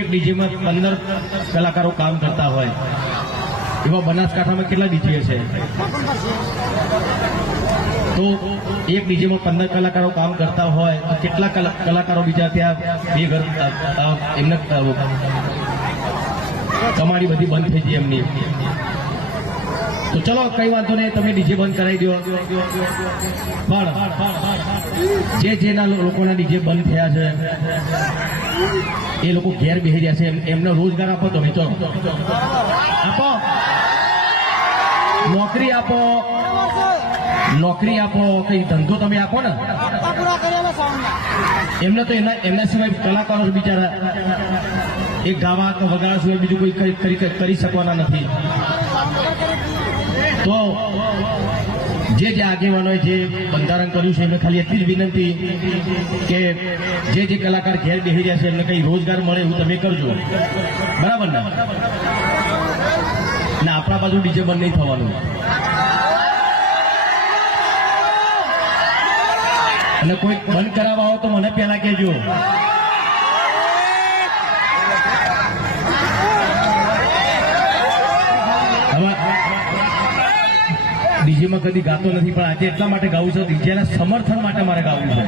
એક ડીજેમાં 15 કલાકારો કામ કરતા હોય એવા બનાસકાંઠામાં કેટલા ડીજે છે? તો એક ડીજેમાં 15 કલાકારો કામ કરતા હોય તો કેટલા કલાકારો બીજા ત્યાં બે ઘર એમને કમાણી બધી બંધ થઈ ગઈ એમની. તો ચલો કઈ વાંધો નહીં, તમે ડીજે બંધ કરાવી દો. પણ જેના લોકોના ડીજે બંધ થયા છે એ લોકો ઘેર બેસી રહ્યા છે, એમને રોજગાર આપો. તમે ચલો આપો, નોકરી આપો, નોકરી આપો, કઈ ધંધો તમે આપો ને. એમને તો એમના સિવાય કલાકારો બિચારા એક ગાવા કે વગાડવા સિવાય બીજું કોઈ કરી શકવાના નથી. તો જે આગેવાનોએ જે બંધારણ કર્યું છે એમને ખાલી એટલી જ વિનંતી કે જે કલાકાર ઘેર બેસી રહ્યા છે એમને કઈ રોજગાર મળે એવું તમે કરજો, બરાબર ને? આપણા બાજુ ડીજે બંધ નહીં થવાનું. અને કોઈ બંધ કરાવવા હોય તો મને પહેલા કહેજો. ડીજેમાં કદી ગાતો નથી, પણ આજે એટલા માટે ગાવું છે, ડીજેના સમર્થન માટે મારે ગાવું છે.